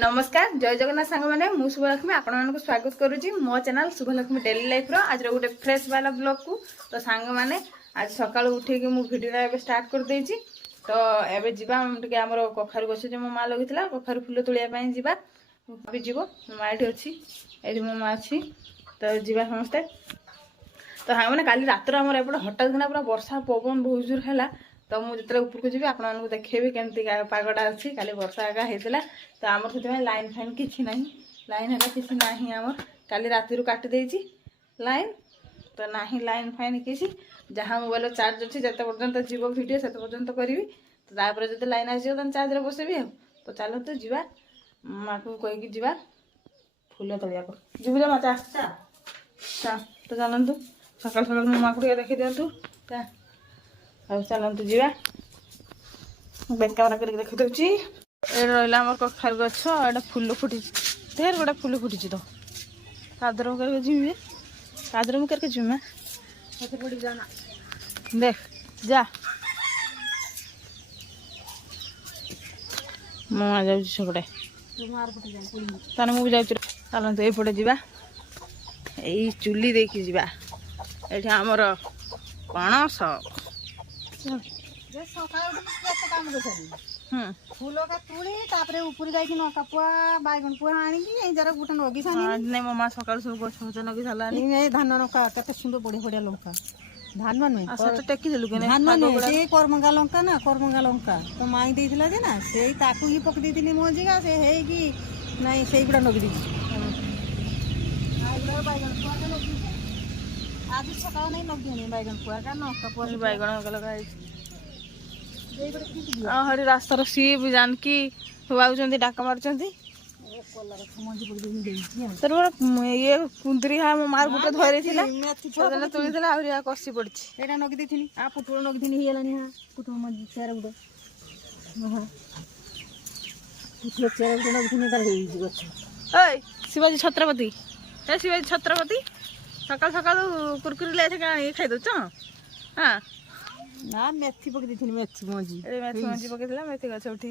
नमस्कार जय जगन्नाथ सांग मैंने मुझे शुभलक्ष्मी आपण मानक स्वागत करुच्ची मो चैनल शुभलक्ष्मी डेली लाइफ आज गोटे फ्रेश वाला ब्लॉग को तो सांग मैंने आज सकाल उठे मु भिडियो स्टार्ट कर देछि तो एबे जीवा टिके हमर कखारु गछ जे मो मा लगितला कखारु फूल तोलिया पई जीवा अभी जीवो मा एठी अछि एठी मो मा अछि तो जीवा समस्ते तो हाँ मैंने काली रात हमर एपटे हठात किना पूरा वर्षा पवन बहुत जोर है तो मुझे जो ऊपर को जी आपको देखेबी केमती पागटा अच्छी खाली वर्षा आगा होता तो आम से लाइन फाइन किसी ना लाइन है किसी ना आम काली राति काटी देछि लाइन तो ना लाइन फाइन किसी जहाँ मोबाइल चार्ज अच्छी जिते पर्यंत जीव भिडियो से पर्यंत करी तो तापर जो लाइन आसो चार्ज बसेबी तो चलो तो जीवा माँ को कहीकि जीवा फूल तलिया जीव मत तो चलतु सकाल सकाल मो माँ को देखी दिंतु ଆଉ ଚାଲନ୍ତୁ ଯିବା ବ୍ୟାକ୍ କ୍ୟାମେରା କରିକି ଦେଖି ଦେଉଛି ଏଇଟା ରହିଲା ଆମର କଖାରୁ ଗଛ ଏଇଟା ଫୁଲ ଫୁଟିଛି ଢେର ଗୋଟା ଫୁଲ ଫୁଟିଛି ତ କାଦର କରିକି ଯିବି କାଦର ମୁଁ କରିକି ଯିବି ମା ପଡ଼ି ଯାନା ଦେଖ ଯା ମୁଁ ଯାଉଛି ସେପଟେ ତାହେଲେ ମୁଁ ବି ଯାଉଛି ଚାଲନ୍ତୁ ଏଇପଟେ ଯିବା ଏଇ ଚୁଲି ଦେଇକି ଯିବା ଏଇଠି ଆମର ପଣସ फूल का तुणी ऊपर जाइए नौका पुआ बैगन पुआ आनी जरा गोटे नगी नहीं मो माँ सकाल सब गछ नगी सारा धान नौका केते सुंदर बढ़िया बढ़िया लंका धान नुहे टेकी देलु धान नुहे करमंगा लंका ना करमंगा लंका तो माई देइथिला जे ना से ताकू ही पक देइथिली मजिगा से हे कि नहीं से गुडा नगी दी आज सकाल नहीं नगी बैगन पुआ का नौका पुआ बैगन लगा हरी रास्तार सी भी जानकी आउଛନ୍ତି डाका मारुଛନ୍ତି ये कुंदरी हाँ मो मार गुटे धरी थिला सदन तुली थिला आउरी कसी पड़छि एटा नगी देथिनी आ पुटुळ नगी थिनी हेलानी हा पुटुळ मजी चार गुडा हां पुटुळ चार गुडा नगी थिनी कर हेई गछ ओय शिवाजी छत्रपति हे शिवाजी छत्रपति सकाल सकाल कुरकुरी ले खाई दो हाँ ना मेथी पक देथिनी मेथी मजी पकईला मेथी गछ उठी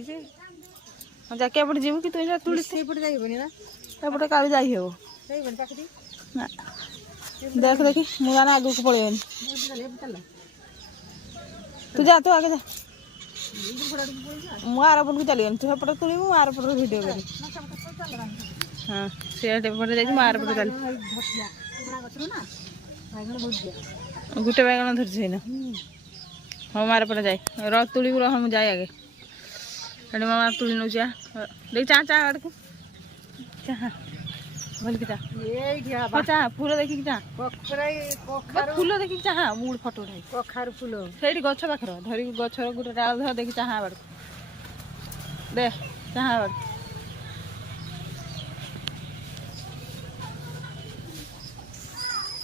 जाके एपटे जीव कि तुम तुली से पट जाइबनी ना एपटे का जाई हेबो जाइबनी पाकदी ना देख देखी मु जाना आगु को पळेनी तू जा तू आगे जा मु आर पट को चली गनी तू एपटे तुली मु आर पट वीडियो करी हां से एपटे जाई मु आर पट चली गुटे बैगन धरछि ना हाँ मार पड़े जाए तुली रह मुझे जाए आगे एडे मामा तुली नौ जा देख चाह चाह आड़ को चाह भल की चाह चाह फूल देखी चाह फूल देखी चाह मूड फटो उठाई कखारु फूल से गछ पाखर धरी गछ गोटे डाल धर देखी चाह आड़ दे चाह आड़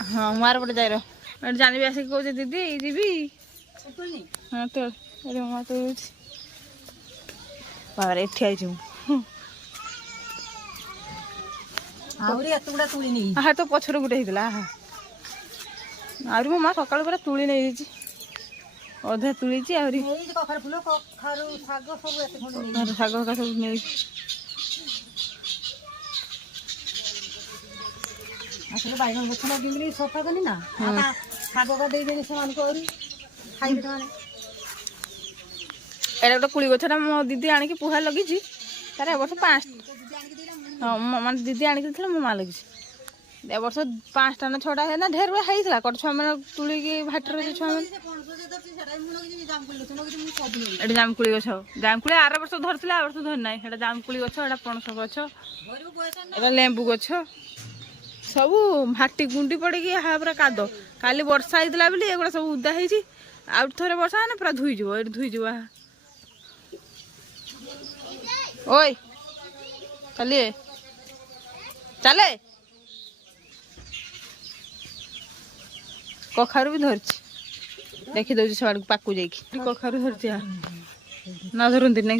हाँ मार पड़े जाए जानी भी आसिक कहे दीदी जीवी हाँ तो अरे मामा तो बाबा एठी आई छु आउरी एतुडा तुली नहीं हाँ तो पछर गुटे हितला आउरी मामा सकाळ पूरा तुली नहीं छि अधे तुली छि आउरी एई कखारु फूल कखारु साग सब एते खंड नहीं साग का सब नहीं असले बैगन गछ लगिली सफा कनी ना आटा साग का दे देनी समान को आउरी खाइबे माने एटा गोटे कुली गछटा मो दीदी आनिकी पुहा लगी तार ए वर्ष 5 हाँ माने दीदी आनिकी देथिला मो मा लगी ए वर्ष 5टा ना 6टा है ना ढेर होइथला कट छुआ माने तुली की भाटर छुआ माने एटा जामकुली गछ जामकुली आर वर्ष धरथिला आ वर्ष धर नाही एटा जामकुली गछ एटा पणस गछ एटा लेंबू गछ सब भाटी गुंडी पड़ी हा पूरा काद काली वर्षा होता बोली एगुड़ा सब उदा होती आउ थे वर्षा है पूरा धुईज ये धुईज ओए चलिए चले कखारु भी धरची देखी दौर सब पाकू जा कखारु धरती ना धरती नहीं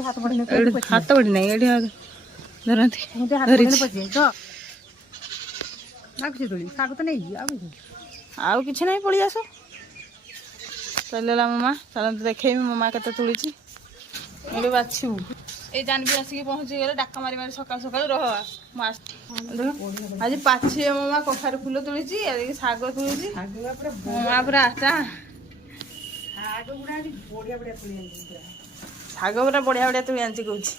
हाथ बड़ी नहीं धरती साग तो नहीं आउ कि नहीं पड़ी आस चलला मामा चलते देखे मामा के तुड़ी ये बाछू এই ଜାନବି ଆସିକି ପହଞ୍ଚିଗଲେ ଡାକ ମାରି ମାରି ସକାଳୁ ସକାଳୁ ରହ ମୁଁ ଆଜି ପାଛିଏ ମୋ ମା କଖାରୁ ଫୁଲ ତୋଳିଛି ଆଜି ଶାଗ ତୋଳିଛି ମୋ ମା ପୁରା ଆଟା ଶାଗ ପୁରା ବଢିଆ ବଢିଆ ତୋଳି ଆଣିଛି କହୁଛି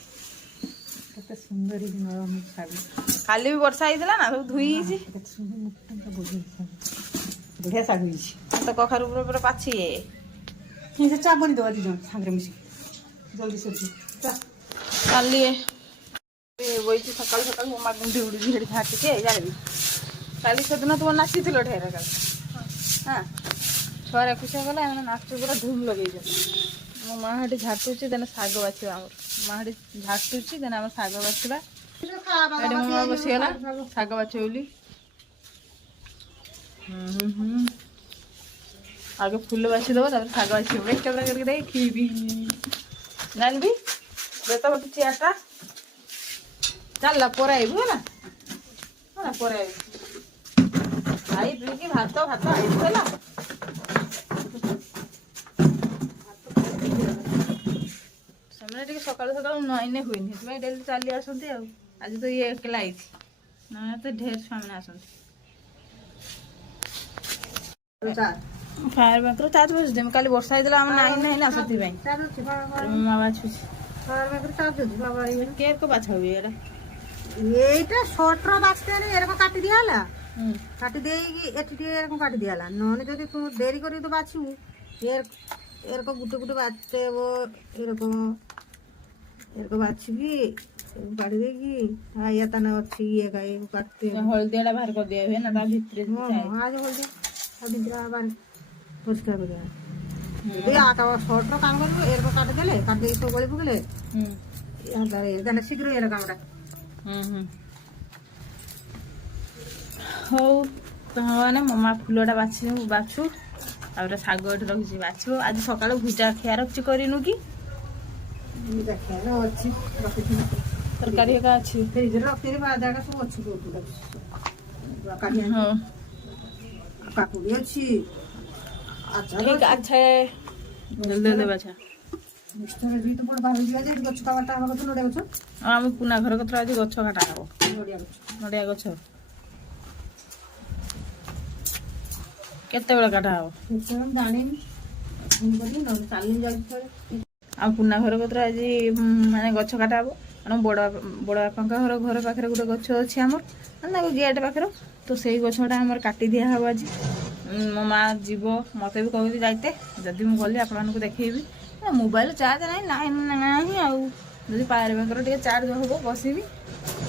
କେତେ ସୁନ୍ଦର ନରମ ଶାଗ କାଲି ବି ବର୍ଷା ହେଇଥିଲା ନା ସବୁ ଧୋଇ ହେଇଛି ବଢିଆ ଶାଗ ହେଇଛି ତ କଖାରୁ ପୁରା ପୁରା ପାଛିଏ ଚା ବନିଦେବା ଦି ଜଣ ସାଙ୍ଗରେ ମିଶିକି ଜଲ୍ଦି ସରିଛି କାଲି ବଇଛି ସକାଳୁ ସକାଳୁ ମୋ ମା ଗୁଣ୍ଡି ଉଡୁଛି ସେଠି ଝାଟିକେ ଜାଣିବି କାଲି ସେଦିନ ତୁମ ନାଚିଥିଲ ଢେର କାଲି ହଁ ଛୁଆରେ ଖୁସି ଗଲା ଏମାନେ ନାଚ ପୁରା ଧୁମ୍ ଲଗେଇଛନ୍ତି ମୋ ମା ସେଠି ଝାଟୁଛି ଦେନେ ଶାଗ ବାଛିବା ଆମର ମା ସେଠି ଝାଟୁଛି ଦେନେ ଆମର ଶାଗ ବାଛିବା ଏଠି ମୋ ମା ବସିଗଲା ଶାଗ ବାଛିବ ବୋଲି ଆଗେ ଫୁଲ ବାଛି ଦେବ ତାପରେ ଶାଗ ବାଛିବ କେତେବେଳେ କରିକି ଦେଇ ଖିବି ଜାଣିବି ବେତ ଗୋଟେ ଚେୟାରଟା ଚାଲିଲା ପରେ ଆଇବୁ ହେଲା ହେଲା ପରେ ଆଇବୁ ଖାଇ ପିଇକି ଭାତ ଆଇବୁ ହେଲା ସେମାନେ ଟିକେ ସକାଳୁ ସକାଳୁ ନଇନେ ହୁଏନି ସେଥିପାଇଁ ଡେଲି ଚାଲି ଆସନ୍ତି ଆଉ ଆଜି ତ ଇଏ ଏକଲା ଆଇଛି ନହେଲେ ତ ଢେର ଛୁଆମାନେ ଆସନ୍ତି ଫାୟାର ବ୍ୟାଙ୍କରୁ ଚାର୍ଜ ବସିଦେମି କାଲି ବର୍ଷା ହେଇଥିଲା ଆମର ନାହିଁ ନା ସେଥିପାଇଁ ମା ବାଛୁଛି କେରକ ବାଛା ହୁଏ ଏଇଟା এইটা শর্টর বাঁচতে এরকম কাটি দিয়া হলা কাটি ଦେଇକି এটি ଟିକେ এরকম কাটি দিয়া হলা ননে যদি তুই দেরি করে তো বাছু এরকম গুটে গুটে বাছতে হবো এরকম এরকম বাছিবি কাটি ଦେଇକି ইয়া তানে ଅଛି ইয়ে গায়ে কাটতে হলদিয়াটা বাহার করে দেওয়া ହୁଏ ନା ତା ଭିତରେ আজ বলতে হলদি আবার পরিষ্কার করে দেওয়া যদি আটা শর্টর কাম করবো এরকম কাটি দেলে কাটি ଦେଇକି ସବୁ গଳି পকেলে জানে শীঘ্র এর কামটা ହଉ ମାନେ ମୋ ମା ଫୁଲଟା ବାଛୁ ତାପରେ ଶାଗ ଏଠି ରଖିଛି ବାଛିବ ଆଜି ସକାଳୁ ଭୁଜା ଖିଆ ରଖିଛି କରିନୁ କି ଅଛି ତରକାରୀ ଏକା ଅଛି ଫ୍ରିଜରେ ରଖିଦେଲି ଜାଗା ସବୁ ଅଛି ହଉ କାକୁଡି ଅଛି ଠିକ আছে ଜଲ୍ଦି ବାଛା ଗଛ କାଟା ହବ ନଡ଼ିଆ ଗଛ ଆମ ପୁନା ଘର କତର ଆଜି ଗଛ କାଟା ହବ ନଡ଼ିଆ ଗଛ କେତେବେଳେ କାଟା ହବ ଜାଣିନି ଆମ ପୁନା ଘର କତର ଆଜି ମାନେ ଗଛ କାଟା ହବ କାରଣ ବଡ଼ ବାପାଙ୍କ ଘର ପାଖରେ ଗୋଟେ ଗଛ ଅଛି ଆମର ତାଙ୍କ ଗେଟ୍ ପାଖରେ ତ ସେଇ ଗଛଟା ଆମର କାଟି ଦିଆହବ ଆଜି ମୋ ମା ଯିବ ମତେ ବି କହୁଛି ଯାଇତେ ଯଦି ମୁଁ ଗଲି ଆପଣମାନଙ୍କୁ ଦେଖେଇବି ମୋବାଇଲ ଚାର୍ଜ ନାହିଁ ଆଉ ଯଦି ପାୱାର ବ୍ୟାଙ୍କର ଟିକେ ଚାର୍ଜ ହବ ବସିବି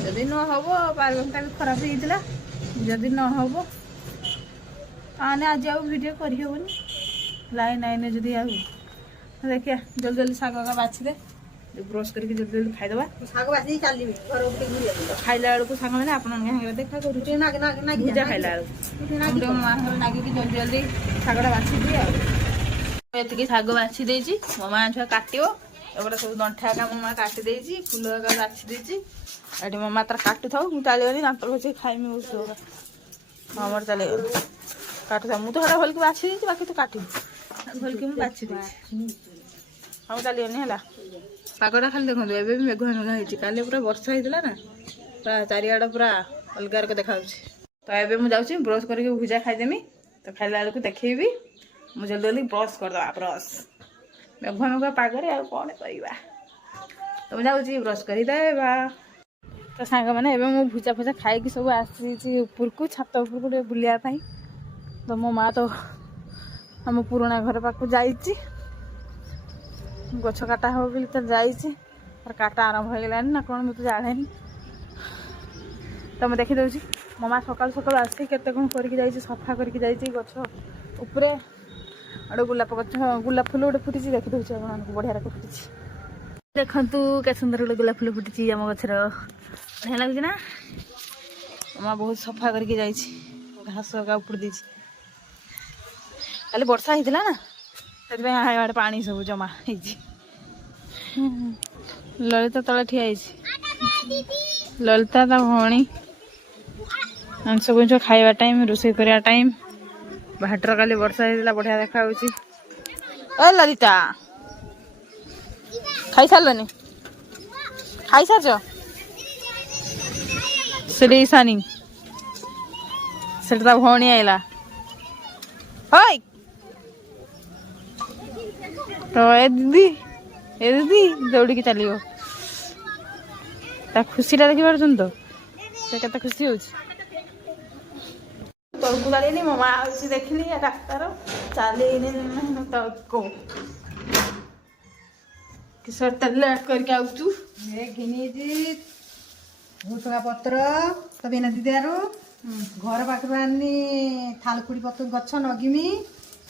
ଯଦି ନ ହବ ପାୱାର ବ୍ୟାଙ୍କଟା ବି ଖରାପ ହେଇଥିଲା ଯଦି ନ ହବ ତାହେଲେ ଆଜି ଆଉ ଭିଡ଼ିଓ କରିହେବନି ଲାଇନ୍ ଆଇନେ ଯଦି ଆଉ ଦେଖିବା ଜଲ୍ଦି ଶାଗ ବାଛିଦେ ବ୍ରସ୍ କରିକି ଜଲ୍ଦି ଖାଇଦେବା ଶାଗ ବାଛି ଚାଲିବି ଖାଇଲା ବେଳକୁ ସାଙ୍ଗମାନେ ଆପଣଙ୍କ ସାଙ୍ଗରେ ଦେଖା କରୁଛି ଭୁଜା ଖାଇଲା ବେଳକୁ ମୋ ମାଙ୍କର ନାଗିକି ଜଲ୍ଦି ଶାଗଟା ବାଛିଦିଏ ଆଉ ଏତିକି ଶାଗ ବାଛି ଦେଇଛି ମୋ ମା ଛୁଆ କାଟିବ ଏଗୁଡ଼ା ସବୁ ଦଣ୍ଠା ଏକା ମୋ ମା କାଟି ଦେଇଛି ଫୁଲ ଏକା ବାଛି ଦେଇଛି ଏଠି ମୋ ମା ତାର କାଟୁଥାଉ ମୁଁ ଚାଲିଗଲି ଦାନ୍ତ ବସିକି ଖାଇମି ଆମର ଚାଲିଗଲି କାଟୁଥାଉ ମୁଁ ତ ସେଟା ଭଲକି ବାଛି ଦେଇଛି ବାକି ତୁ କାଟିବି ଭଲକି ମୁଁ ବାଛି ଦେଇଛି ହଉ ଚାଲିଗନି ହେଲା ପାଗଟା ଖାଲି ଦେଖନ୍ତୁ ଏବେ ବି ମେଘୁଆ ହେଇଛି କାଲି ପୁରା ବର୍ଷା ହେଇଥିଲା ନା ପୁରା ଚାରିଆଡ଼ ପୁରା ଅଲଗା ଅଲଗା ଦେଖାଯାଉଛି ତ ଏବେ ମୁଁ ଯାଉଛି ବ୍ରସ୍ କରିକି ଭୁଜା ଖାଇଦେମି ତ ଖାଇଲା ବେଳକୁ ଦେଖେଇବି ମୁଁ ଜଲ୍ଦି ବ୍ରସ୍ କରିଦେବା ବ୍ରସ୍ ମେଘୁଆ ପାଗରେ ଆଉ କ'ଣ କରିବା ତ ମୁଁ ଯାଉଛି ବ୍ରସ୍ କରିଦେବା ତ ସାଙ୍ଗମାନେ ଏବେ ମୁଁ ଭୁଜା ଖାଇକି ସବୁ ଆସିଛି ଉପରକୁ ଛାତ ଉପରକୁ ଟିକେ ବୁଲିବା ପାଇଁ ତ ମୋ ମା ତ ଆମ ପୁରୁଣା ଘର ପାଖକୁ ଯାଇଛି ଗଛ କାଟା ହବ ବୋଲି ତ ଯାଇଛି ତାର କାଟା ଆରମ୍ଭ ହେଇଗଲାଣି ନା କ'ଣ ମୁଁ ତ ଜାଣେନି ତ ମୁଁ ଦେଖିଦେଉଛି ମୋ ମା ସକାଳୁ ସକାଳୁ ଆସି କେତେ କ'ଣ କରିକି ଯାଇଛି ସଫା କରିକି ଯାଇଛି ଗଛ ଉପରେ ଗୋଟେ ଗୋଲାପ ଫୁଲ ଗୋଟେ ଫୁଟିଛି ଦେଖିଦେଉଛି ଆପଣମାନଙ୍କୁ ବଢ଼ିଆ ରକମ ଫୁଟିଛି ଦେଖନ୍ତୁ କେତେ ସୁନ୍ଦର ଗୋଟେ ଗୋଲାପ ଫୁଲ ଫୁଟିଛି ଆମ ଗଛର ବଢ଼ିଆ ଲାଗୁଛି ନା ମୋ ମା ବହୁତ ସଫା କରିକି ଯାଇଛି ଘାସ ଏକା ଉପୁଡ଼ି ଦେଇଛି କାଲି ବର୍ଷା ହେଇଥିଲା ନା ସେଥିପାଇଁ ଆଡ଼େ ପାଣି ସବୁ ଜମା ହେଇଛି ଲଳିତା ତଳେ ଠିଆ ହେଇଛି ଲଳିତା ତା ଭଉଣୀ ସବୁ ଜିନିଷ ଖାଇବା ଟାଇମ୍ ରୋଷେଇ କରିବା ଟାଇମ୍ ଭାଟର କାଲି ବର୍ଷା ହେଇଥିଲା ବଢ଼ିଆ ଦେଖାଯାଉଛି ଏ ଲଳିତା ଖାଇସାରିଲନି ଖାଇ ସାରିଛ ସେଠି ସାନି ସେଠି ତା ଭଉଣୀ ଆଇଲା ହଇ ତ ଏ ଦିଦି ଦୌଡ଼ିକି ଚାଲିବ ତା ଖୁସିଟା ଦେଖିପାରୁଛନ୍ତି ତ ସେ କେତେ ଖୁସି ହଉଛି ତଳକୁ ଚାଲିନି ମୋ ମା ହଉଛି ଦେଖିଲି ଡାକ୍ତର ଚାଲିନି ତଳକୁ କିଶୋର ତେଲ କରିକି ଆଉଛୁ ଘିନିଛି ଭୁସୁଙ୍ଗା ପତ୍ର ତ ବିନା ଦିଦିଆରୁ ଘର ପାଖରୁ ଆଣି ଥାଲକୁଡ଼ି ପତ୍ର ଗଛ ନଗିମି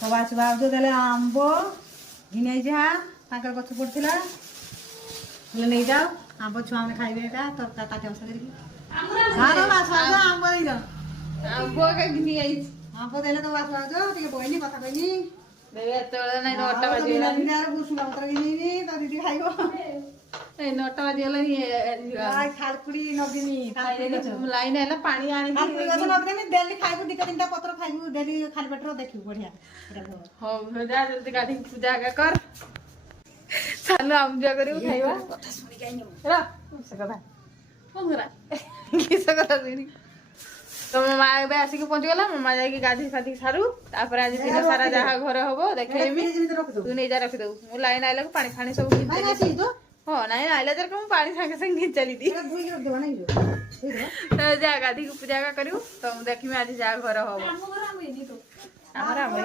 ସବୁ ଆସିବା ଆଉଛ ଦେଲେ ଆମ୍ବ ଘିନେଇ ଯାହା ତାଙ୍କର ଗଛ ପଡ଼ିଥିଲା ହେଲେ ନେଇଯାଅ ଆମ୍ବ ଛୁଆମାନେ ଖାଇବେ ଏଇଟା ତରକାରୀ ତାଟି ଅବସ୍ଥା କରିକି ଆମ୍ବ ଦେଇଛ ଆମ୍ବ ଘିନି ଯାଇଛି ଆମ୍ବ ଦେଲେ ତ ଆସିବା ଆଉଛ ଟିକେ ବଇନି କଥା କହିନି ଏତେବେଳେ ନାଇଁ 9ଟା ବାଜିଗଲାଣି ଭୁସୁଙ୍ଗା ପତ୍ର ଘିନେଇନି ତ ଦିଦି ଖାଇବ 9ଟା ବାଜିଗଲାଣି ଥାଲକୁଡ଼ି ନଗିନି ଲାଇନ ହେଲା ପାଣି ଆଣିକି ଗଛ ନଗିନି ଡେଲି ଖାଇବୁ ଦିଟା ତିନିଟା ପତ୍ର ଖାଇବୁ ଡେଲି ଖାଲି ପେଟରେ ଦେଖିବୁ ବଢିଆ ହଉ ଯା ଜଲ୍ଦି ଗାଧେଇକି ପୂଜା ଆଗା କର ଚାଲୁ ଆମେ ପୂଜା କରିବୁ ଖାଇବା କଥା ଶୁଣିକି କିସ କଥା ଶୁଣି ତ ମୋ ମା ଏବେ ଆସିକି ପହଞ୍ଚିଗଲା ମୋ ମା ଯାଇକି ଗାଧେଇ ଫାଧେଇ ସାରୁ ତାପରେ ଆଜି ଦିନ ସାରା ଯାହା ଘରେ ହବ ଦେଖେଇମି ତୁ ନେଇ ଯା ରଖିଦବୁ ମୁଁ ଲାଇନ ଆଇଲାକୁ ପାଣି ଫାଣି ସବୁ ହଁ ନାଇଁ ଆଇଲା ଯାକ ମୁଁ ପାଣି ସାଙ୍ଗେ ସାଙ୍ଗେ ଘିନି ଚାଲିଦି ଯା ଗାଧେଇକି ପୂଜା ଆଗା କରିବୁ ତ ମୁଁ ଦେଖିମି ଆଜି ଯାହା ଘର ହବ ଆମର ଆମ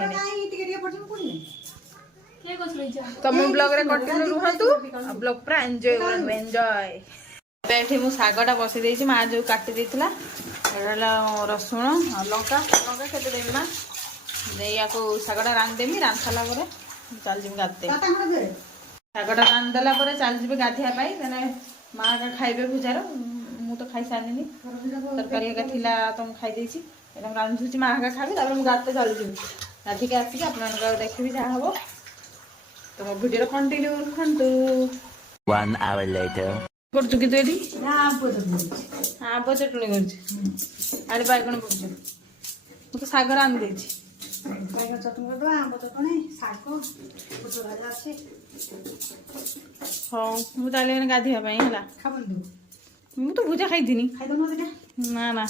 ତମ ବ୍ଲଗରେ କଣ୍ଟିନ୍ୟୁ ରୁହନ୍ତୁ ଆଉ ବ୍ଲଗ ପୁରା ଏନ୍ଜୟ କରନ୍ତୁ ଏନ୍ଜୟ ଏବେ ଏଠି ମୁଁ ଶାଗଟା ବସେଇ ଦେଇଛି ମା ଯୋଉ କାଟି ଦେଇଥିଲା ଏଇଟା ହେଲା ରସୁଣ ଆଉ ଲଙ୍କା କେତେ ଦେବି ମା ଦେଇ ୟାକୁ ଶାଗଟା ରାନ୍ଧିଦେମି ରାନ୍ଧି ସାରିଲା ପରେ ଚାଲିଯିବି ଗାଧେଇ ଶାଗଟା ରାନ୍ଧିଦେଲା ପରେ ଚାଲିଯିବି ଗାଧେଇବା ପାଇଁ କାହିଁକିନା ମା ଖାଇବେ ପୂଜାର ମୁଁ ତ ଖାଇସାରିନି ତରକାରୀ ଏକା ଥିଲା ତ ମୁଁ ଖାଇଦେଇଛି ଏଇଟା ମୁଁ ରାନ୍ଧୁଛି ମା ଏକା ଖାଇବି ତାପରେ ମୁଁ ଗାଧେଇ ଚାଲିଯିବି ଗାଧେଇକି ଆସିକି ଆପଣଙ୍କର ଦେଖିବି ଯାହା ହବ ତ ମୋ ଭିଡ଼ିଓର କଣ୍ଟିନ୍ୟୁ ରୁହନ୍ତୁ 1 hour later କରୁଛୁ କିନ୍ତୁ ଏଠି ଆମ୍ବ ଚଟଣି କରୁଛି ଆଣି ବାଇଗଣ କରୁଛୁ ମୁଁ ତ ଶାଗ ରାନ୍ଧି ଦେଇଛି ବାଇଗଣ ଚଟଣି କରିଦେବା ଆମ୍ବ ଚଟଣି ଶାଗ ପୋଟଳ ଭଜା ଅଛି ହଉ ମୁଁ ଚାଲିଗଲି ଗାଧୋଇବା ପାଇଁ ହେଲା ଖାବନି ମୁଁ ତ ଭୁଜା ଖାଇଥିନି ଖାଇଦଉନ ଦିଟା ନା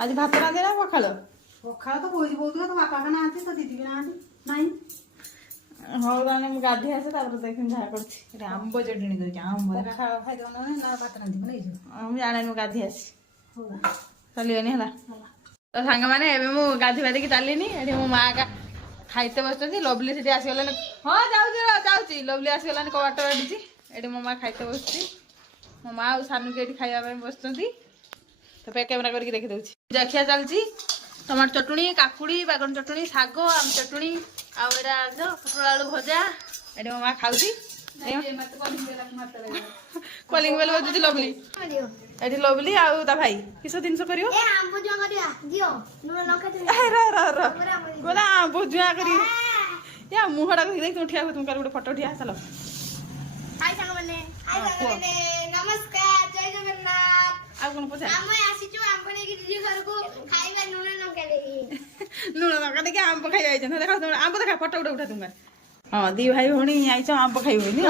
ଆଜି ଭାତ ରାନ୍ଧେ ନା ପଖାଳ ପଖାଳ ତ ବୋଇଲି ବହୁଥିବ ତ ବାପା ନାହାନ୍ତି ତ ଦିଦି ବି ନାହାନ୍ତି ନାଇଁ ହଉ ତାହେଲେ ମୁଁ ଗାଧୋଇ ଆସେ ତାପରେ ଦେଖିବି ଯାହା କରୁଛି ଏଠି ଆମ୍ବ ଚଟଣି କରୁଛି ଆମ୍ବ ଖାଇଦଉନ ନା ଭାତ ରାନ୍ଧିବ ନେଇଯିବ ମୁଁ ଜାଣେ ମୁଁ ଗାଧୋଇ ଆସି ହଉ ଚାଲିଗନି ହେଲା ତ ସାଙ୍ଗମାନେ ଏବେ ମୁଁ ଗାଧୋଇ ବାଧିକି ଚାଲିନି ଏଠି ମୋ ମା ଏକା ଖାଇତେ ବସୁଛନ୍ତି ଲଭଲି ସେଠି ଆସିଗଲାନି ହଁ ଯାଉଛି ଲଭଲି ଆସିଗଲାନି କବାଟ ବାଡ଼ିଛି ଏଠି ମୋ ମା ଖାଇତେ ବସୁଛି ମୋ ମା ଆଉ ସାନୁକି ଏଠି ଖାଇବା ପାଇଁ ବସୁଛନ୍ତି ତ କ୍ୟାମେରା କରିକି ଦେଖିଦେଉଛି ଜଳଖିଆ ଚାଲିଛି ଟମାଟୋ ଚଟଣି କାକୁଡ଼ି ବାଇଗଣ ଚଟଣି ଶାଗ ଆମ୍ବ ଚଟଣି ଆଉ ଏଇଟା ପୋଟଳ ଆଳୁ ଭଜା ଏଠି ମୋ ମା ଖାଉଛି କଲିଙ୍ଗ ବେଲ ବାଜୁଛି ଲଭଲି ଏଠି ଲଭଲି ଆଉ ତା ଭାଇ କିସ ଜିନିଷ କରିବ ଆମ୍ବ ଜୁଆ କରି ମୁହଁଟା ଦେଖି ତୁମ ଠିଆ ତୁମ ଗୋଟେ ଫଟୋ ଉଠିଆ ଚାଲ ଆଉ କଣ ପଚାର ଲୁଣ ଲଙ୍କା ଦେଖି ଆମ୍ବ ଖାଇ ଯାଇଛନ୍ତି ଦେଖା ଆମ୍ବ ଦେଖା ଫଟୋ ଗୋଟେ ଉଠା ତୁମ ହଁ ଦି ଭାଇ ଭଉଣୀ ଆଇଛ ଆମ୍ବ ଖାଇବନି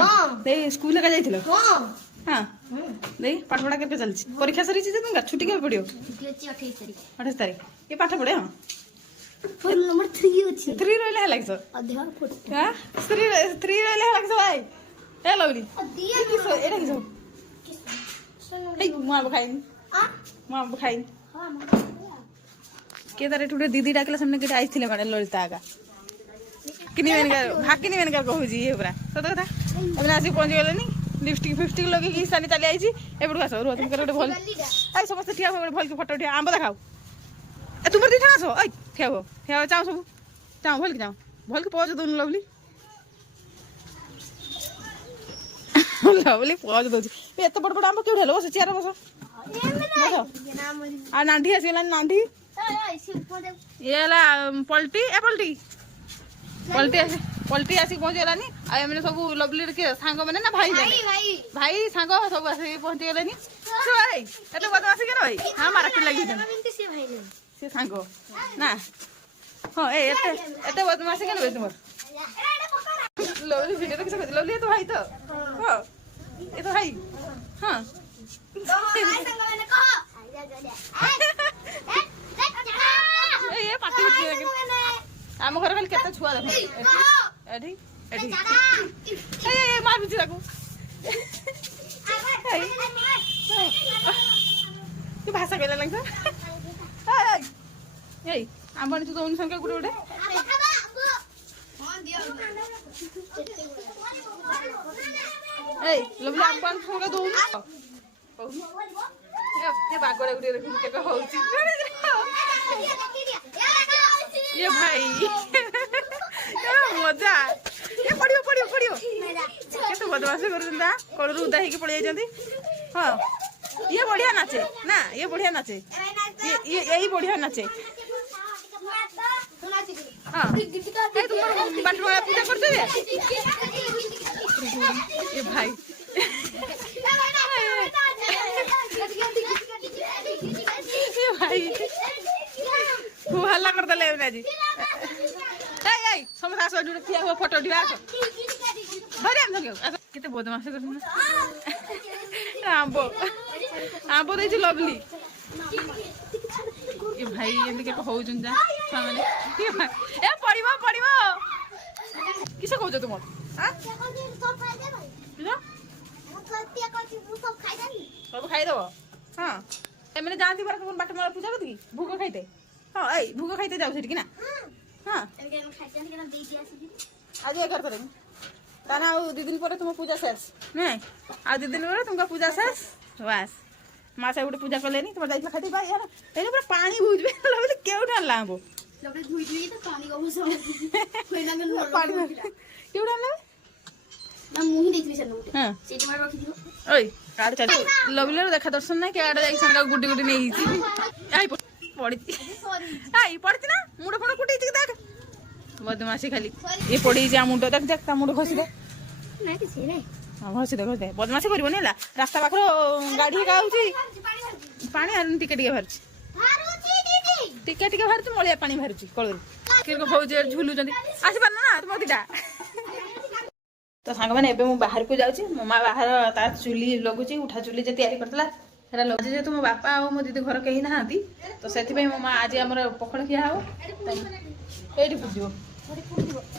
ଦେଇ ସ୍କୁଲ ଏକା ଯାଇଥିଲ ହଁ ଦେଇ ପାଠ ପଢା କେବେ ଚାଲିଛି ପରୀକ୍ଷା ସରିଛି ଯେ ତୁମ ଛୁଟି କେବେ ପଡିବ 28 ତାରିଖ ଏ ପାଠ ପଢେ ହଁ 3 ରହିଲେ ହେଲା କିସ 3 ରହିଲେ ହେଲା କିସ ଭାଇ ଏ ଲଭଲି ଏଇଟା କିସ ମୁଁ ଆମ୍ବ ଖାଇନି କିଏ ତାର ଏଠି ଗୋଟେ ଦିଦି ଡାକିଲା ସେମାନେ କେତେ ଆସିଥିଲେ ମାନେ ଲଳିତା ଆଗା ଭାକିନି ବେନିକା କହୁଛି ଇଏ ପୁରା ସତ କଥା ଏବେ ଆସିକି ପହଞ୍ଚିଗଲେନି लिपस्टिक फिपस्टिक लगे सानी चली आई एपटू आस रुह तुम गोटे भल आई समस्त ठिया गोटे भल फटो उठा आंब देखाओ तुम दिठा आस ऐ ठिया चाओ सब चाओ भल की पज दौन लवली लवली पज दौर एत बड़ बड़ आंब क्यों हेलो बस चेयर बस आ नांढी आसगला नांढी ये पलटी ए पलटी पलटी आसिक पहुँचीगलानी आने सब लवली किए सांग मैंने ना भाई भाई सांग सब आसिक पहुँचीगलानी भाई एत बदमाशी के भाई हाँ मारा लगी सी सांग ना हाँ एत बदमाशी के तुम लवली भिडियो किस लवली तो भाई तो हाँ ये तो भाई हाँ ये पाटी आम घर खाली केते छुआ देख एठी एठी ए मार बिची ताकू तू भाषा कहला लगता ए आम तू दोन संख्या गुटे गुटे ए लवली आम पान संख्या दो ये बागड़ा गुटे देखु केते होउची ये भाई मजा ये पड़ियो पड़ियो पड़ियो केते बदमाशी करछंदा कळरू उदा हेकी पळि जायजंती हां ये बढ़िया नाचे ना ये बढ़िया नाचे ये यही बढ़िया नाचे हां ए तुम बाटवा पूजा करते ये भाई ये भाई वो हल्ला करता ले ना जी ए समझ आसो जुड़े किया हुआ फोटो दिया आसो भरे हम संगे किते बदमाशी करछन आंबो आंबो देछि लवली ये भाई एंदी के हो जुंजा सामने ए पड़िबो पड़िबो किसे कहजो तुम हां सब खाई दबो हां ए मैंने जानती बार कोन बाटे मला पूजा करती भूख खाइते हां ए भूख खाइते जाऊ सेठी कि ना हां आज ये कर ताना आ 2 दिन पर तुम पूजा शेष नहीं आ 2 दिन पर तुमका पूजा शेष बस मासा गुटे पूजा करलेनी तुम जाइला खाती भाई यार एने पूरा पानी भूजबे लगले केउठा लांबो लबडे धुई धुई तो पानी को बस कोइना में पानी केउठा लांबे ना मुही देखली सन उठे हां सेठी मार रखी दियो ओय काड चल लवले देखा दर्शन ना के आडे जाई संगा गुड्डी गुड्डी नहीं छी आई पड़ी सॉरी आई पड़ती ना मुंड फण कुटी छी देख बदमाशी खाली ये पड़ी जा मुंड देख देख ता मुंड खसी दे नहीं किसी रे हां खसी दे बदमाशी करबो नेला रास्ता पाखरो गाड़ी गाउची पानी आन टिके टिके भरची भारुची दीदी टिके टिके भरची मलिया पानी भरची कळरू किरको भौजे झुलु जंदी आसी पार ना तुम दिटा तो सांग माने एबे मु बाहर को जाउची मम्मा बाहर ता चुली लगुची उठा चुली जे तयारी करतला हेरा लग जे तुम बापा आ मो दीदी घर कहीं नाहांती तो सेति भाई मम्मा आज हमर पखड़ खिया हो एडी पुडियो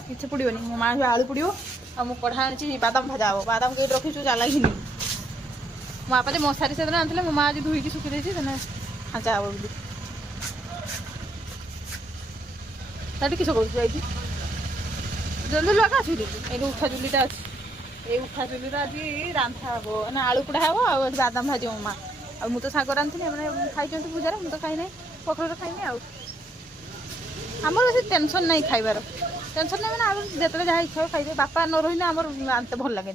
किछ पुडियोनी मम्मा आलू पुडियो आ मु कढ़ा आनी बादाम भजा हो बादाम के रखी छु जाला घिनी मो आपा जे मसारी से आनथले मम्मा आज धुई की सुखी देछि तने हाचा हो बुली ताटी किछ कहू जाई जल्दी लगा चुली ए उठा चुलीटा ए उठा चुलीरा आज रांधा हो ना आलू पुड़ा हो आ बादाम भाजी मम्मा आ मु तो साग रांधनी माने खाइ चंती पूजा मु तो खाइ नै पखड़ खाइ नै आ हमर बेसी टेंशन नहीं खाइबार टेंशन नहीं माने आ जेतले जा इच्छा खाइ दे बापा न रहिना हमर आनते भल लागे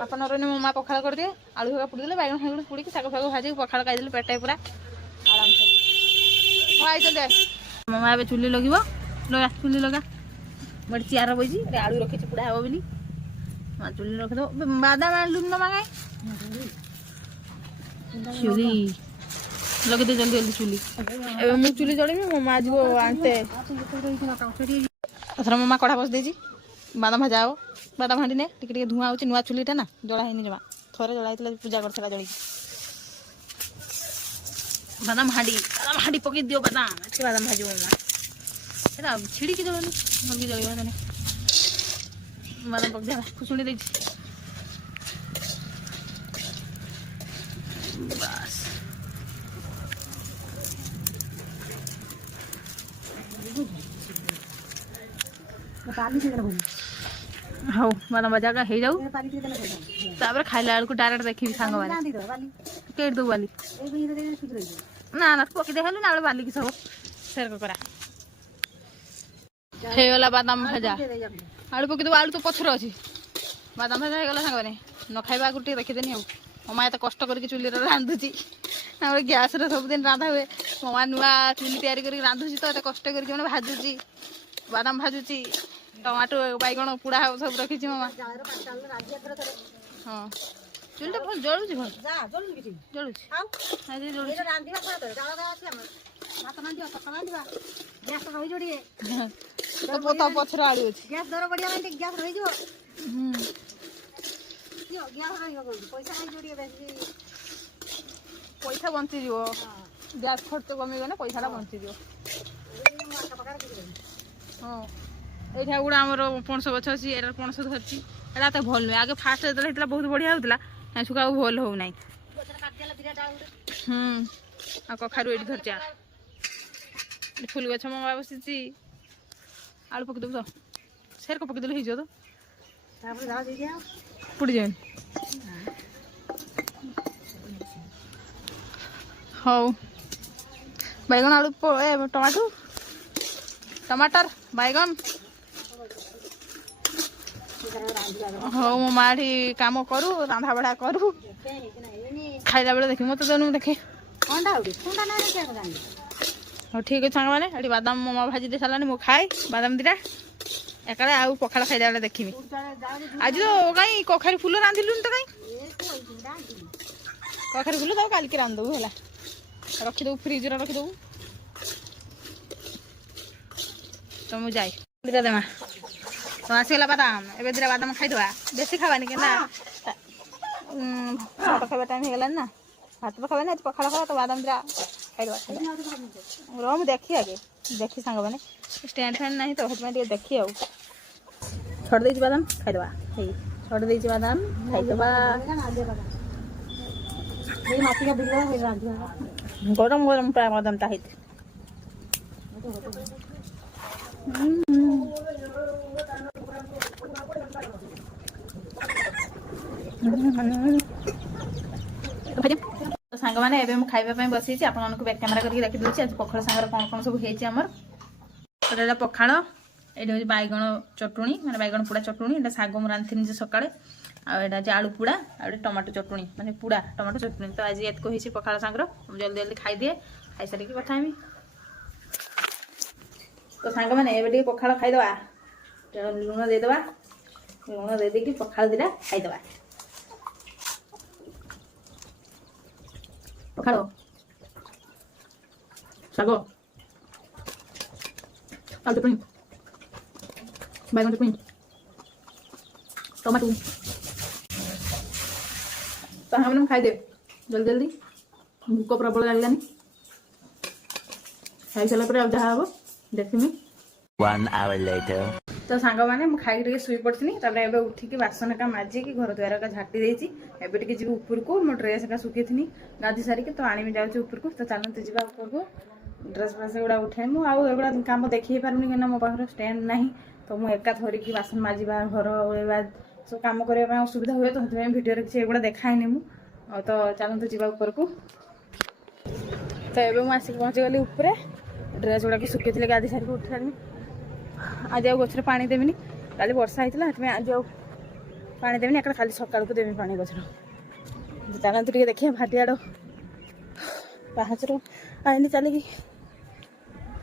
बापा न रहिना मम्मा पखाळ कर दे आलू होगा पुड़ी देले बैगन खाइ पुड़ी के साग फाग भाजी पखाळ खाइ देले पेटाई पूरा आराम से खाइ चले मम्मा बे चुली लगिवो लगा चुली लगा बड़ चियार बइजी रे आलू रखे पुड़ा हो बोली मा चुली रख दो बादाम आलू न मांगाई चुली लगे दे जल्दी जल्दी चुली ए मु चुली जड़ी मो मां जीवो आनते अथरा मम्मा कढ़ा बस देजी बादाम भजाओ बादाम हांडी ने टिके टिके धुआं होची नुआ चुलीटा ना जळा हेनी जमा थोरे जळा हितला पूजा करथला जळी बादाम हांडी पके दियो बादाम अच्छे बादाम भाजो मम्मा एरा छिड़ी की जळनी मगी जळियो तने बादाम पक जा खुसुणी देजी बस हाँ बादाम बजा का हे जाऊ तापर खाइला बेलू डायरेक्ट देखी सांग माने केट दो बाली ना ना पके देखालु ना बाली की सब शेयर करा हे वाला बादाम भजा आलू पके दो आलू तो पथर अछि बादाम भजा हे गला सांग माने न खाइबा गुटी देखि देनी हो मम्मा एत कष्ट करके चुली रांधुची हमर गैस रे सब दिन रांधा हुए मम्मा नुआ चुली तैयारी करके रांधुची तो एत कष्ट करके माने भाजुची बादाम भाजुची टमाटो बैगण पुड़ा सब रखी मम्मा हाँ चुलटा भल जलुची भल जलुची आज जलुची तो पोता पछर आड़ी अछि गैस दर बढ़िया माने गैस रहि जो गैस रहि पैसा नहीं जोड़िए बेसी ପଇସା ବଞ୍ଚିଯିବ ଗ୍ୟାସ୍ ଖର୍ଚ୍ଚ କମିଗଲେ ପଇସାଟା ବଞ୍ଚିଯିବ। ହଁ ଏଇଠି ଗୋଟେ ଆମର ପଣସ ଗଛ ଅଛି, ଏଇଟା ପଣସ ଧରିଛି। ଏଇଟା ଏତେ ଭଲ ନୁହେଁ, ଆଗେ ଫାଷ୍ଟ ଯେତେବେଳେ ହେଇଥିଲା ବହୁତ ବଢ଼ିଆ ହେଉଥିଲା, ସୁଖା ଆଉ ଭଲ ହେଉନାହିଁ। ଆଉ କଖାରୁ ଏଇଠି ଧରିଛି, ଫୁଲ ଗଛ ମଙ୍ଗା ବସିଛି। ଆଳୁ ପକେଇଦେବୁ ତ, ସେରକ ପକେଇଦେଲେ ହେଇଯିବ ତ, ପୋଡ଼ିଯାଏନି। ହଉ ବାଇଗଣ ଆଳୁ ଟମାଟର ବାଇଗଣ। ହଉ ମୋ ମା ଏଠି କାମ କରୁ, ରାନ୍ଧା ବଢ଼ା କରୁ, ଖାଇଲା ବେଳେ ଦେଖିବି। ମତେ ଦେନୁ ଦେଖେ। ହଉ ଠିକ୍ ଅଛି ସାଙ୍ଗମାନେ, ଏଠି ବାଦାମ ମୋ ମା ଭାଜି ଦେଇ ସାରିଲାନି। ମୁଁ ଖାଏ ବାଦାମ ଦିଟା ଏକାଳେ, ଆଉ ପଖାଳ ଖାଇଲା ବେଳେ ଦେଖିବି। ଆଜି ତ କାଇଁ କଖାରୁ ଫୁଲ ରାନ୍ଧିଲୁନି ତ କାଇଁ? କଖାରୁ ଫୁଲ ତାକୁ କାଲିକି ରାନ୍ଧିଦେବୁ ହେଲା, ରଖିଦେବୁ ଫ୍ରିଜରେ ରଖିଦେବୁ। ତ ମୁଁ ଯାଇ ଦେମା ତ ଆସିଗଲା ବାଦାମ। ଏବେ ଦିଟା ବାଦାମ ଖାଇଦେବା, ବେଶୀ ଖାଇବାନି କେନା ଭାତ ଖାଇବା ଟାଇମ୍ ହେଇଗଲାନି ନା। ଭାତ ତ ଖାଇବାନି, ଆଜି ପଖାଳ ଖାଇବା। ତ ବାଦାମ ଦିଟା ଖାଇଦେବା। ରହ ମୁଁ ଦେଖି ଆଗେ, ଦେଖି ସାଙ୍ଗମାନେ ଷ୍ଟାଣ୍ଡ ଫ୍ୟାଣ୍ଡ ନାହିଁ ତ, ସେଥିପାଇଁ ଟିକେ ଦେଖି। ଆଉ ଛଡ଼ି ଦେଇଛି ବାଦାମ, ଖାଇଦେବା। ହେଇ ଛଡ଼ି ଦେଇଛି ବାଦାମ, ଖାଇଦେବା। ଗରମ ଗରମ ପ୍ରାୟ ବାଦାମଟା ହେଇଛି। ସାଙ୍ଗମାନେ ଏବେ ମୁଁ ଖାଇବା ପାଇଁ ବସିଛି, ଆପଣମାନଙ୍କୁ ବ୍ୟାକ୍ କ୍ୟାମେରା କରିକି ଦେଖିଦେଉଛି। ଆଜି ପଖାଳ ସାଙ୍ଗରେ କ'ଣ କ'ଣ ସବୁ ହେଇଛି ଆମର। ଏଇଟା ପଖାଳ, ଏଇଟା ହେଉଛି ବାଇଗଣ ଚଟୁଣି, ମାନେ ବାଇଗଣ ପୋଡ଼ା ଚଟୁଣି। ଏଇଟା ଶାଗ ମୁଁ ରାନ୍ଧିଥିଲି ଯେ ସକାଳେ। ଆଉ ଏଇଟା ହେଉଛି ଆଳୁ ପୋଡ଼ା, ଆଉ ଏଇଟା ଟମାଟୋ ଚଟୁଣି, ମାନେ ପୋଡ଼ା ଟମାଟୋ ଚଟୁଣି। ତ ଆଜି ଏତକ ହେଇଛି ପଖାଳ ସାଙ୍ଗର। ମୁଁ ଜଲ୍ଦି ଜଲ୍ଦି ଖାଇଦିଏ, ଖାଇସାରିକି କଥା ହେବି। ତ ସାଙ୍ଗମାନେ ଏବେ ଟିକେ ପଖାଳ ଖାଇଦେବା। ଲୁଣ ଦେଇଦେବା, ଲୁଣ ଦେଇଦେଇକି ପଖାଳ ଦିଟା ଖାଇଦେବା। ପଖାଳ, ଶାଗ, ଆଳୁ ଚଟଣି, ବାଇଗଣ ଚଟଣି, ଟମାଟୋ। ତ ସାଙ୍ଗମାନେ ମୁଁ ଖାଇଦେବି ଜଲ୍ଦି ଜଲ୍ଦି, ଭୋକ ପ୍ରବଳ ଲାଗିଲାନି। ଖାଇସାରିଲା ପରେ ଆଉ ଯାହା ହବ ଦେଖିମି। 1 hour later. ତ ସାଙ୍ଗମାନେ ମୁଁ ଖାଇକି ଟିକେ ଶୋଇ ପଡ଼ିଥିଲି। ତାପରେ ଏବେ ଉଠିକି ବାସନ ଏକା ମାଜିକି ଘର ଦ୍ୱାର ଏକା ଝାଟି ଦେଇଛି। ଏବେ ଟିକେ ଯିବି ଉପରକୁ, ମୋ ଡ୍ରେସ୍ ଏକା ଶୁଖେଇଥିଲି ଗାଧୋଇ ସାରିକି, ତ ଆଣିବି ଯାଉଛି ଉପରକୁ। ତ ଚାଲନ୍ତୁ ଯିବା ଉପରକୁ, ଡ୍ରେସ୍ ଫ୍ରେସ୍ ଏଗୁଡ଼ା ଉଠାଇ। ମୁଁ ଆଉ ଏଗୁଡ଼ା କାମ ଦେଖି ପାରୁନି, କାହିଁକିନା ମୋ ପାଖରେ ଷ୍ଟାଣ୍ଡ ନାହିଁ। ତ ମୁଁ ଏକା ଧରିକି ବାସନ ମାଜିବା, ଘର ଓଳେଇବା, ସବୁ କାମ କରିବା ପାଇଁ ଅସୁବିଧା ହୁଏ। ତ ସେଥିପାଇଁ ଭିଡ଼ିଓରେ କିଛି ଏଗୁଡ଼ା ଦେଖାଏନି ମୁଁ। ତ ଚାଲନ୍ତୁ ଯିବା ଉପରକୁ। ତ ଏବେ ମୁଁ ଆସିକି ପହଞ୍ଚିଗଲି ଉପରେ। ଡ୍ରେସ୍ ଗୁଡ଼ାକ ଶୁଖେଇଥିଲେ ଗାଧୋଇ ସାରିକି ଉଠିଲାନି। ଆଜି ଆଉ ଗଛରେ ପାଣି ଦେବିନି, କାଲି ବର୍ଷା ହେଇଥିଲା, ସେଥିପାଇଁ ଆଜି ଆଉ ପାଣି ଦେବିନି। ଏକା କାଲି ସକାଳକୁ ଦେବି ପାଣି ଗଛର। ଚାଲନ୍ତୁ ଟିକେ ଦେଖିବା ଭାଟି ଆଡ଼ ପାହାଚର ଆଇନି ଚାଲିକି।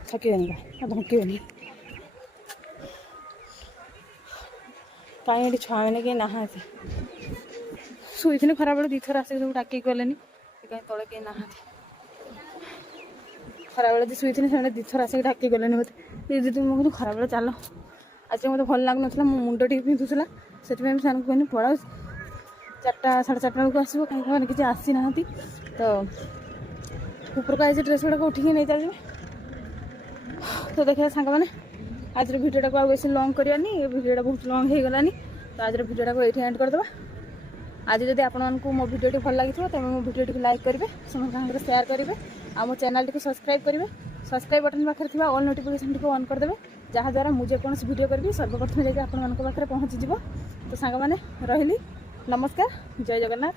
ଥକିବେନି ଧଙ୍କିବେନି, କାହିଁ ଏଠି ଛୁଆମାନେ କେହି ନାହାନ୍ତି। ଶୋଇଥିଲି ଖରାବେଳେ, ଦୁଇଥର ଆସିକି ସବୁ ଡାକିକି ଗଲେନି, କାହିଁ ତଳେ କେହି ନାହାନ୍ତି। ଖରାବେଳେ ଯେ ଶୋଇଥିଲି, ସେମାନେ ଦୁଇଥର ଆସିକି ଡାକିକି ଗଲେନି ମୋତେ। ଦିଦି ତୁମେ କିନ୍ତୁ ଖରାବେଳେ ଚାଲ। ଆଜି ମୋତେ ଭଲ ଲାଗୁନଥିଲା, ମୋ ମୁଣ୍ଡ ଟିକେ ପିନ୍ଧୁଥିଲା, ସେଥିପାଇଁ ମୁଁ ସେମାନଙ୍କୁ କହିନି ପଳାଉ, 4ଟା ସାଢ଼େ 4ଟା ବେଳକୁ ଆସିବ। କାହିଁକି ସେମାନେ କିଛି ଆସିନାହାନ୍ତି। ତ ଉପରକୁ ଆଇଛି, ଡ୍ରେସ୍ ଗୁଡ଼ାକ ଉଠିକି ନେଇ ଚାଲିଯିବେ। ତ ଦେଖିବା ସାଙ୍ଗମାନେ, ଆଜିର ଭିଡ଼ିଓଟାକୁ ଆଉ ବେଶୀ ଲଙ୍ଗ୍ କରିବାନି, ଏ ଭିଡ଼ିଓଟା ବହୁତ ଲଙ୍ଗ୍ ହେଇଗଲାନି। ତ ଆଜିର ଭିଡ଼ିଓଟାକୁ ଏଇଠି ଏଣ୍ଡ କରିଦେବା। ଆଜି ଯଦି ଆପଣମାନଙ୍କୁ ମୋ ଭିଡ଼ିଓଟି ଭଲ ଲାଗିଥିବ, ତେବେ ମୋ ଭିଡ଼ିଓଟିକୁ ଲାଇକ୍ କରିବେ, ସମସ୍ତଙ୍କ ସାଙ୍ଗରେ ସେୟାର କରିବେ, ଆଉ ମୋ ଚ୍ୟାନେଲଟିକୁ ସବସ୍କ୍ରାଇବ୍ କରିବେ। ସବସ୍କ୍ରାଇବ୍ ବଟନ୍ ପାଖରେ ଥିବା ଅଲ୍ ନୋଟିଫିକେସନ୍ଟିକୁ ଅନ୍ କରିଦେବେ, ଯାହାଦ୍ୱାରା ମୁଁ ଯେକୌଣସି ଭିଡ଼ିଓ କରିବି ସର୍ବପ୍ରଥମେ ଯାଇକି ଆପଣମାନଙ୍କ ପାଖରେ ପହଞ୍ଚିଯିବ। ତ ସାଙ୍ଗମାନେ ରହିଲି, ନମସ୍କାର, ଜୟ ଜଗନ୍ନାଥ।